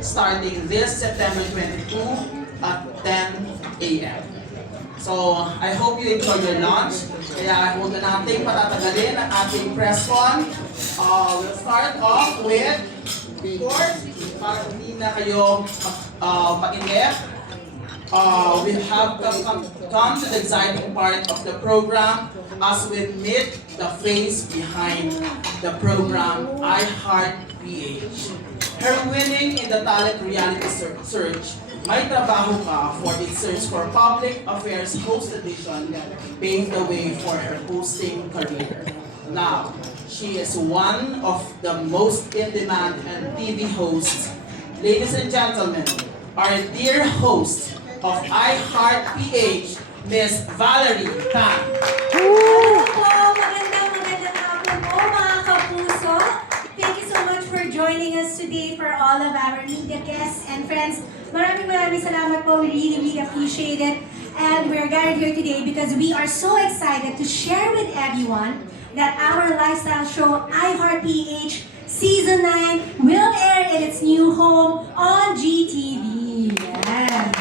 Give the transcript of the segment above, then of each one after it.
starting this September 22 at 10 a.m. So, I hope you enjoy your lunch. Kaya huwag na nating patatagalin ang ating press con. We'll start off with, of course, para hindi na kayo mainip. We have come to the exciting part of the program as we meet the face behind the program, I Heart PH. Her winning in the talent reality search, May Trabaho Ka, for its search for public affairs host edition paved the way for her hosting career. Now, she is one of the most in-demand and TV hosts. Ladies and gentlemen, our dear host of I Heart PH, Miss Valerie Tan. Magandang hapon po mga kapuso. Thank you so much for joining us today, for all of our media guests and friends. Maraming salamat po. We really appreciate it. And we're gathered here today because we are so excited to share with everyone that our lifestyle show, I Heart PH Season 9 will air in its new home on GTV. Yeah.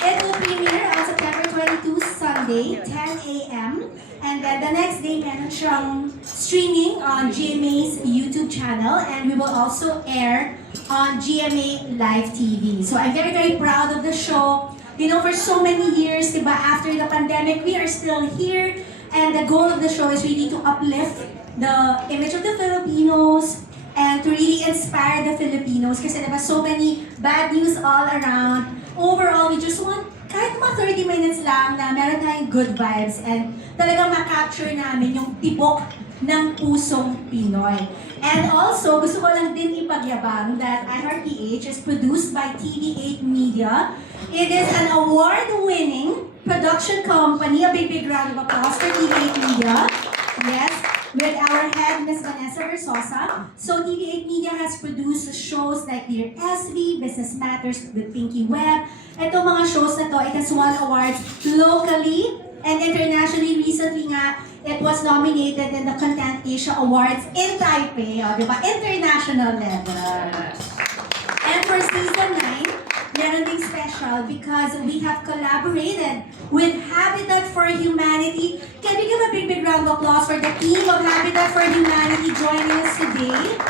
It will premiere on September 22, Sunday, 10 a.m. And then the next day, meron siyang streaming on GMA's YouTube channel, and we will also air on GMA Live TV. So I'm very proud of the show. You know, for so many years, diba, after the pandemic, we are still here. And the goal of the show is really to uplift the image of the Filipinos and to really inspire the Filipinos. Kasi diba, so many bad news all around. Overall, we just want kahit mga 30 minutes lang na meron tayong good vibes and talagang ma-capture namin yung tibok ng pusong Pinoy. And also, gusto ko lang din ipagyabang that iHeartPH is produced by TV8 Media. It is an award-winning production company. A big round of applause for TV8 Media. Yes, with our head, Ms. Vanessa Versosa. So TV8 Media has produced shows like Dear SV, Business Matters with Pinky Webb. Itong mga shows na to, it has won awards locally and internationally. Recently nga, it was nominated in the Content Asia Awards in Taipei, diba? International level. And for Season 9, meron ding special because we have collaborated with Habitat for Humanity. Can we give a big round of applause for the team of Habitat for Humanity joining us today?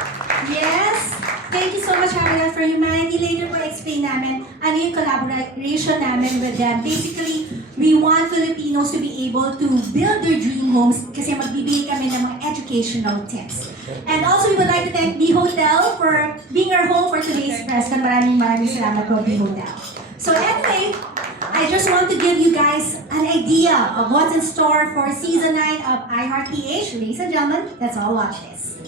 Yes! Thank you so much, Habitat for Humanity. Later po explain namin ano yung collaboration namin with them. Basically, we want Filipinos to be able to build their dream homes kasi magbibigay kami ng mga educational tips. And also, we would like to thank B Hotel for being our home for today's press. Maraming salamat po, B Hotel. So anyway, I just want to give you guys an idea of what's in store for Season 9 of iHeartPH. Ladies and gentlemen, let's all watch this.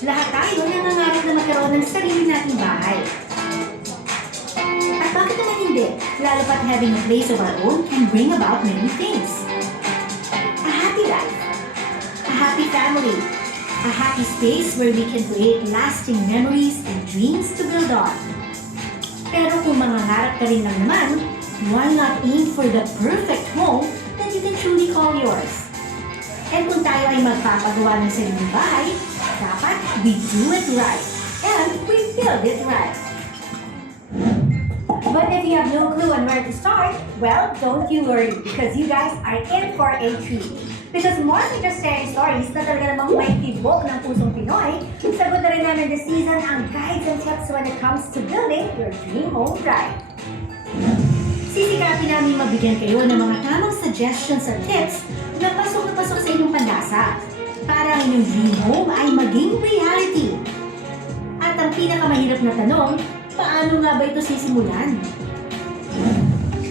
Lahat tayo nangangarap na magkaroon ng sarili nating bahay. At bakit naman hindi? Lalo pat having a place of our own can bring about many things. A happy life, a happy family, a happy space where we can create lasting memories and dreams to build on. Pero kung mangangarap ka rin lang naman, why not aim for the perfect home that you can truly call yours? And kung tayo ay magpapagawa ng sariling bahay, dapat we do it right and we build it right. But if you have no clue on where to start, well, don't you worry because you guys are in for a treat. Because more than just sharing stories na talaga namang may tibok ng pusong Pinoy, sagot na rin namin this season ang guides and tips when it comes to building your dream home right. Sisikapin namin mabigyan kayo ng mga tamang suggestions at tips na pasok sa inyong pandasa para ang inyong dream home ay maging reality. At ang pinakamahirap na tanong, paano nga ba ito sisimulan?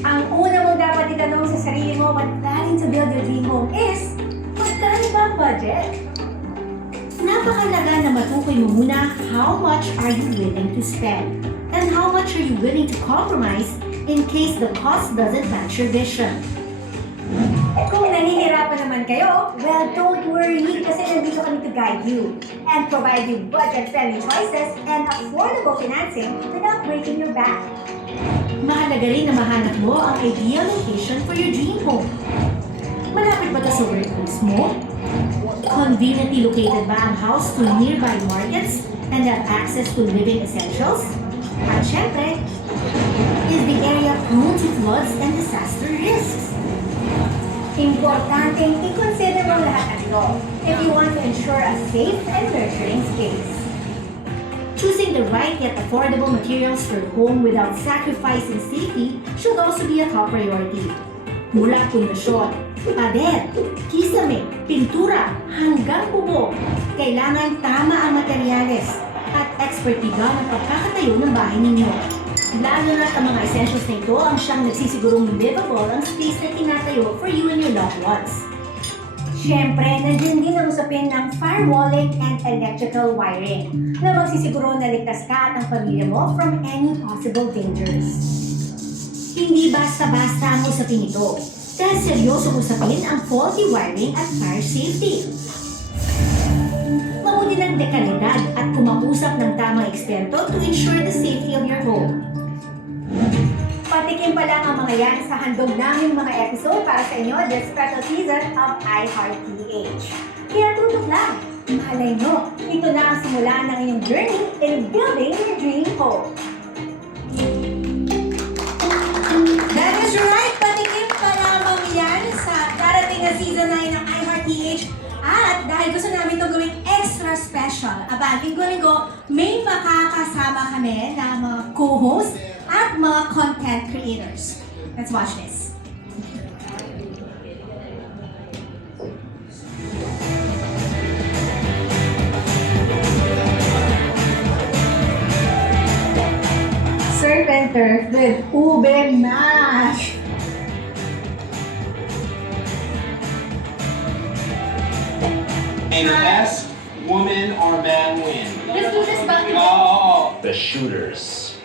Ang una mong dapat itanong sa sarili mo when planning to build your dream home is, magkano ba ang budget? Napakalaga na matukoy mo muna how much are you willing to spend and how much are you willing to compromise in case the cost doesn't match your vision. Kung nahihirapan naman kayo, well, don't worry kasi nandito kami to guide you and provide you budget-friendly choices and affordable financing without breaking your bank. Mahalaga rin na mahanap mo ang ideal location for your dream home. Malapit ba ito sa workplace mo? Conveniently located ba ang house to nearby markets and have access to living essentials? At syempre, is the area prone to floods and disaster risks? Importante i-consider mo lahat ng ito if you want to ensure a safe and nurturing space. Choosing the right yet affordable materials for your home without sacrificing safety should also be a top priority. Mula pundasyon, pader, kisame, pintura, hanggang bubog, kailangan tama ang materyales at ekspertiga ng pagkakatayo ng bahay ninyo. Lalo na ang mga essentials na ito ang siyang nagsisigurong livable ang space na tinatayo for you and your loved ones. Siyempre, nandiyan din ang usapin ng firewalling and electrical wiring na magsisiguro na ligtas ka at ang pamilya mo from any possible dangers. Hindi basta-basta ang usapin ito, dahil seryosong usapin ang faulty wiring at fire safety. Mabuti ng dekalidad at kumausap ng tamang eksperto to ensure the safety of your home. Patikim pa lang ang mga yan sa handog naming mga episode para sa inyo this special season of iHeartPH. Kaya tutok lang, malay nyo, ito na ang simula ng inyong journey in building your dream home. That is right, patikim pa lamang yan sa darating na season 9 ng iHeartPH. At dahil gusto namin itong gawing extra special, aba, linggo-linggo, may makakasama kami na mga co-host at mga content creators. Let's watch this. Surf and turf with ube mash. And the best woman or man win. Let's do this back Oh, the shooters.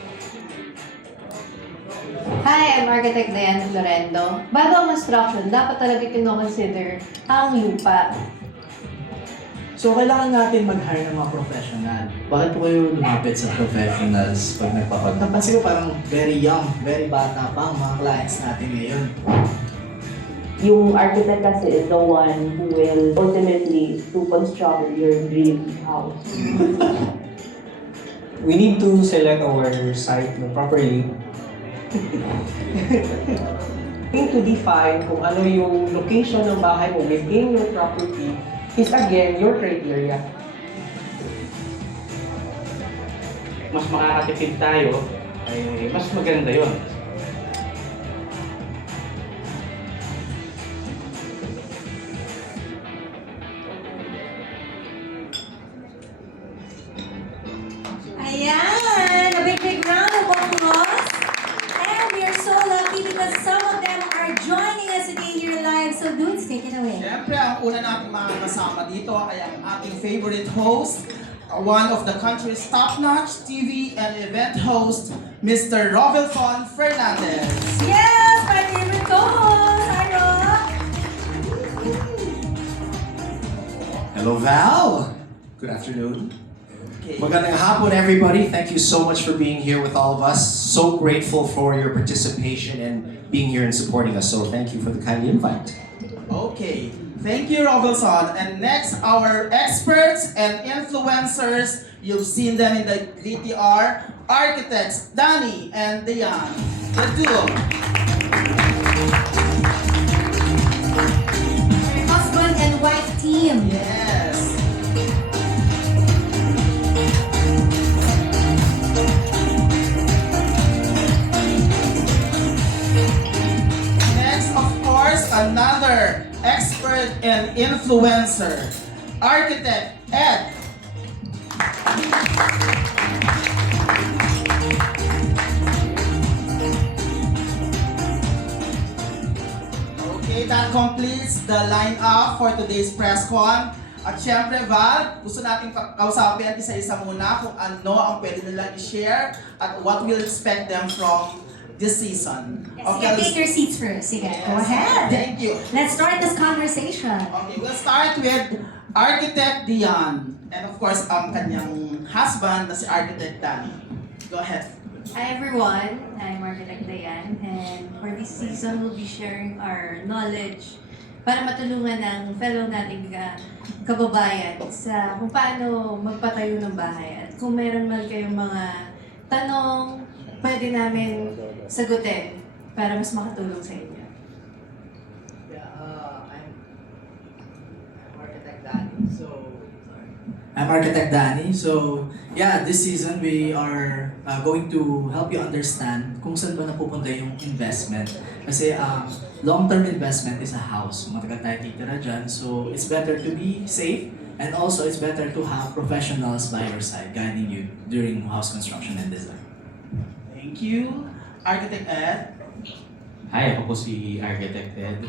Hi, I'm Architect Diane Florendo. Bago ang construction, dapat talaga kino-consider ang lupa. So, kailangan natin mag-hire ng mga professional. Bakit po kayo lumapit sa professionals pag nagpapag? Napansin ko parang very young, very bata pa ang mga clients natin ngayon. Yung architect kasi is the one who will ultimately to construct your dream house. We need to select our site properly. Need to define kung ano yung location ng bahay mo within your property is again your criteria. Mas makakatipid tayo, ay mas maganda yon. Ayan! A big round of applause. And we are so lucky because some of them are joining us today here live. So dudes, take it away. Siyempre, ang una natin makakasama dito ay ang ating favorite host, one of the country's top-notch TV and event host, Mr. Rovelson Fernandez. Yes! My favorite co-host! Hi, Rob! Hello, Val. Good afternoon. Okay. Magandang hapon, everybody. Thank you so much for being here with all of us. So grateful for your participation and being here and supporting us. So thank you for the kind invite. Okay. Thank you, Rovelson. And next, our experts and influencers. You've seen them in the VTR. Architects, Danny and Diane. The duo. Husband and wife team. Yes. Next, of course, another expert and influencer, Architect Ed. Okay, that completes the lineup for today's press con. At syempre, Val, gusto nating kausapin isa-isa muna kung ano ang pwede nilang i-share at what we'll expect them from this season. Yes, take your seats first. Sige, go ahead. Thank you. Let's start this conversation. Okay, we'll start with Architect Diane. And of course, ang kanyang husband na si Architect Danny. Go ahead. Hi everyone, I'm Architect Diane, and for this season we'll be sharing our knowledge para matulungan ng fellow nating kababayan sa kung paano magpatayo ng bahay. At kung meron man kayong mga tanong, pwede namin sagutin para mas makatulong sa inyo. Yeah, I'm Architect Danny. So, yeah, this season we are going to help you understand kung saan ba napupunta yung investment. Kasi long-term investment is a house. Matagal tayo titira dyan. So, it's better to be safe and also it's better to have professionals by your side guiding you during house construction and design. Thank you. Architect Ed. Hi, ako po si Architect Ed.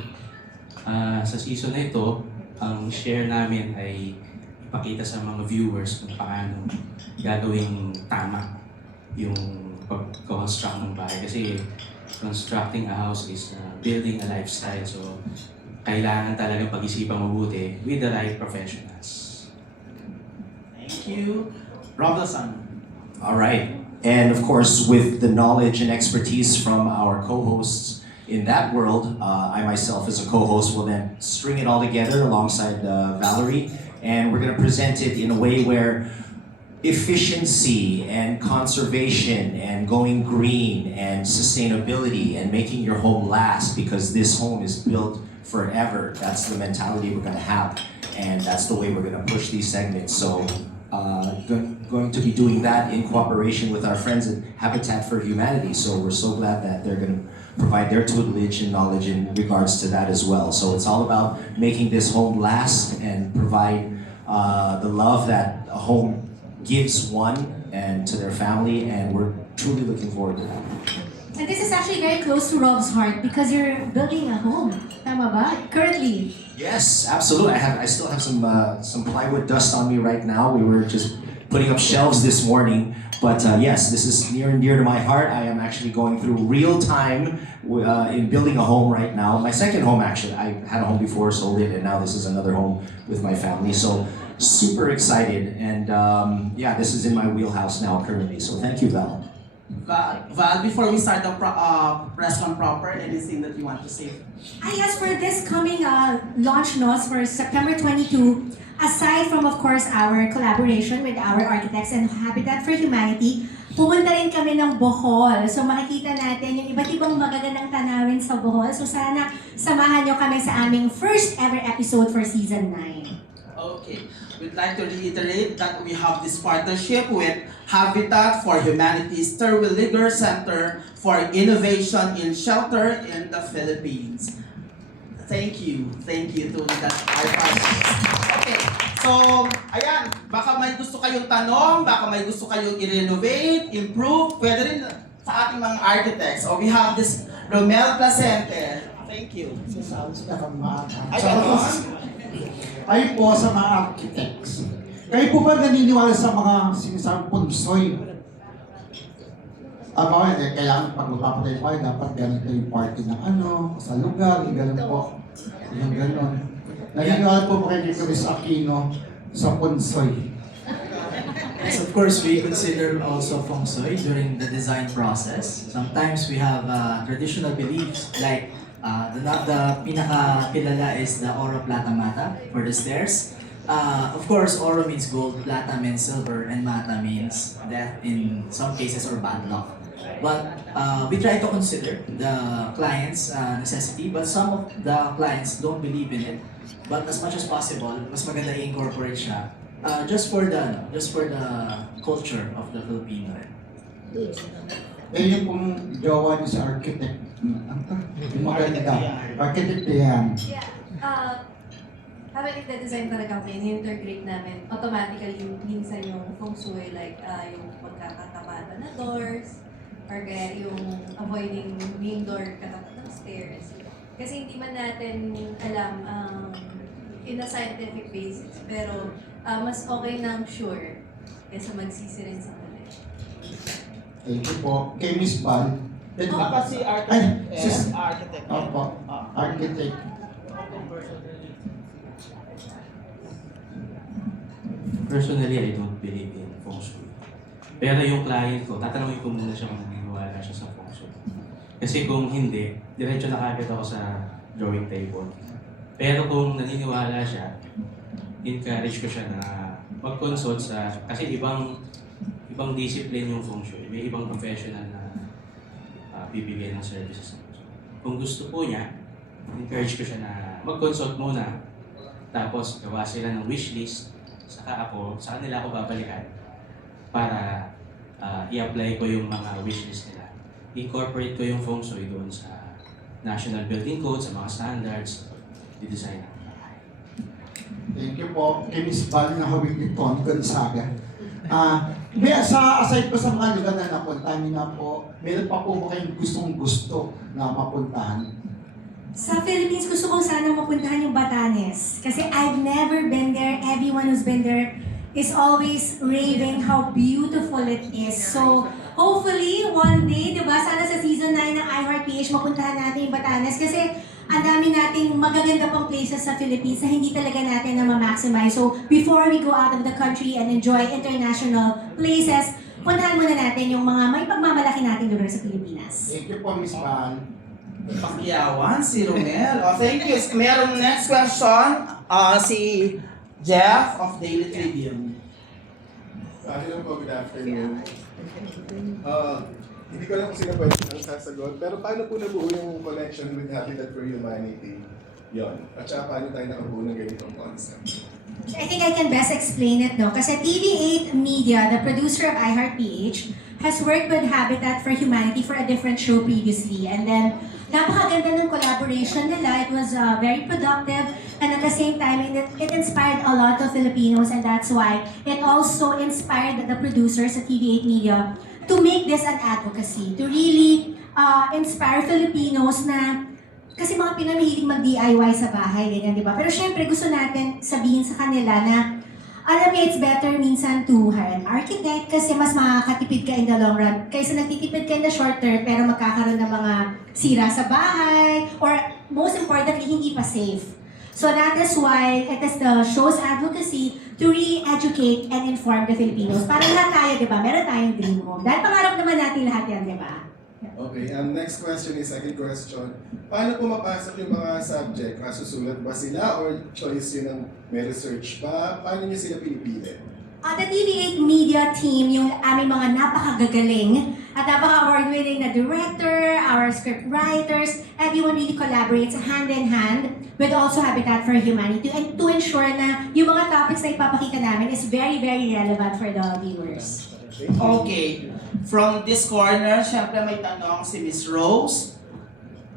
Sa season na ito, ang share namin ay ipakita sa mga viewers kung paano gagawing tama yung pag-construct ng bahay. Kasi constructing a house is building a lifestyle. So, kailangan talagang pag-isipan mabuti with the right professionals. Thank you. Rob Lozano. All right. And of course, with the knowledge and expertise from our co-hosts in that world, I myself as a co-host will then string it all together alongside Valerie. And we're going to present it in a way where efficiency and conservation and going green and sustainability and making your home last, because this home is built forever. That's the mentality we're going to have. And that's the way we're going to push these segments. So going to be doing that in cooperation with our friends at Habitat for Humanity. So we're so glad that they're going to provide their tutelage and knowledge in regards to that as well. So it's all about making this home last and provide the love that a home gives one and to their family, and we're truly looking forward to that. And this is actually very close to Rob's heart because you're building a home. Tama ba? Currently. Yes, absolutely. I still have some plywood dust on me right now. We were just putting up shelves this morning, but yes, this is near and dear to my heart. I am actually going through real time in building a home right now. My second home, actually. I had a home before, sold it, and now this is another home with my family. So super excited, and yeah, this is in my wheelhouse now currently. So thank you, Val. Val, before we start the press con proper, anything that you want to say? Yes, for this coming launch notes for September 22, aside from of course our collaboration with our architects and Habitat for Humanity, pumunta rin kami ng Bohol. So makikita natin yung iba't ibang magagandang tanawin sa Bohol. So sana samahan nyo kami sa aming first ever episode for season 9. Okay. We'd like to reiterate that we have this partnership with Habitat for Humanity's Terwilliger Center for Innovation in Shelter in the Philippines. Thank you. Thank you to that our partners. Okay. So, ayan. Baka may gusto kayong tanong, baka may gusto kayong i-renovate, improve, pwede rin sa ating mga architects. So, we have this Romel Placente. Thank you. Kayo po sa mga architects. Kayo po ba naniniwala sa mga sinasabing punsoy? Kailangan pag magpapatay pa dapat ganito yung party ng sa lugar, yung gano'n po. Yung gano'n. Naniniwala po ba kay Chris Aquino sa punsoy? Yes, of course, we consider also feng shui during the design process. Sometimes we have traditional beliefs like the pinaka-kilala is the Oro Plata Mata for the stairs. Of course, Oro means gold, Plata means silver, and Mata means death in some cases or bad luck. But we try to consider the client's necessity, but some of the clients don't believe in it. But as much as possible, mas maganda i-incorporate siya just for the culture of the Filipino. Yung pong jowa niyo sa architect. Yung maganda. Architect yan. Yeah. Habang nagde-design talaga kami, ni-integrate namin, automatically minsan yung feng shui, like yung pagkakatabata na doors, or kaya yung avoiding main door katapat ng stairs. Kasi hindi man natin alam in a scientific basis, pero mas okay nang sure kaysa magsisi rin sa huli. Thank you po. Kay Miss Val. Si architect. Sis. Architect. Opo. Architect. Personally, I don't believe in feng shui. Pero yung client ko, tatanungin ko muna siya kung naniniwala siya sa feng shui. Kasi kung hindi, diretso na kagad ako sa drawing table. Pero kung naniniwala siya, encourage ko siya na mag-consult sa, kasi ibang discipline yung feng shui. May ibang professional na bibigyan ng services. Kung gusto po niya, encourage ko siya na mag-consult muna. Tapos gawa sila ng wishlist. Saka nila ako babalikan para i-apply ko yung mga wishlist nila. Incorporate ko yung feng shui doon sa National Building Code, sa mga standards, i-design ang bahay. Thank you po. Kay Miss Val na hawig ni Ton Gonzaga. Aside po sa mga lugar na napuntahan niyo na po, meron pa po ba kayong gustong-gusto na mapuntahan? Sa Philippines, gusto kong sana mapuntahan yung Batanes. Kasi I've never been there. Everyone who's been there is always raving how beautiful it is. So, hopefully, one day, di ba, sana sa season 9 ng iHeartPH, mapuntahan natin yung Batanes. Kasi ang dami nating magaganda pang places sa Philippines na hindi talaga natin na ma-maximize. So, before we go out of the country and enjoy international places, puntahan muna natin yung mga may pagmamalaki nating lugar sa Pilipinas. Thank you po, Miss Val. Pakyawan, si Romel. Thank you. Merong next question, si Jeff of Daily Tribune. Hello po, good afternoon. Hindi ko alam kung sino pwede ang sasagot, pero paano po nabuo yung connection with Habitat for Humanity? Yon. At saka paano tayo nakabuo ng ganitong concept? I think I can best explain it, no? Kasi TV8 Media, the producer of iHeartPH, has worked with Habitat for Humanity for a different show previously. And then, napakaganda ng collaboration nila. It was very productive. And at the same time, it inspired a lot of Filipinos. And that's why it also inspired the producers at TV8 Media to make this an advocacy. To really inspire Filipinos na kasi mga Pinoy mahilig mag-DIY sa bahay, ganyan, di ba? Pero syempre, gusto natin sabihin sa kanila na, alam niyo, it's better minsan to hire an architect kasi mas makakatipid ka in the long run kaysa nagtitipid ka in the short term pero magkakaroon ng mga sira sa bahay or most importantly, hindi pa safe. So that is why it is the show's advocacy to really educate and inform the Filipinos. Para lahat tayo, di ba? Meron tayong dream home. Dahil pangarap naman natin lahat yan, di ba? Okay, next question is second question. Paano po mapasok yung mga subject? Masusulat ba sila or choice yun ng may research pa? Paano nyo sila pinipili? The TV8 Media team, yung aming mga napakagagaling at napaka-award-winning na director, our script writers, everyone really collaborates hand in hand with also Habitat for Humanity and to ensure na yung mga topics na ipapakita namin is very, very relevant for the viewers. Okay. From this corner, syempre may tanong si Miss Rose.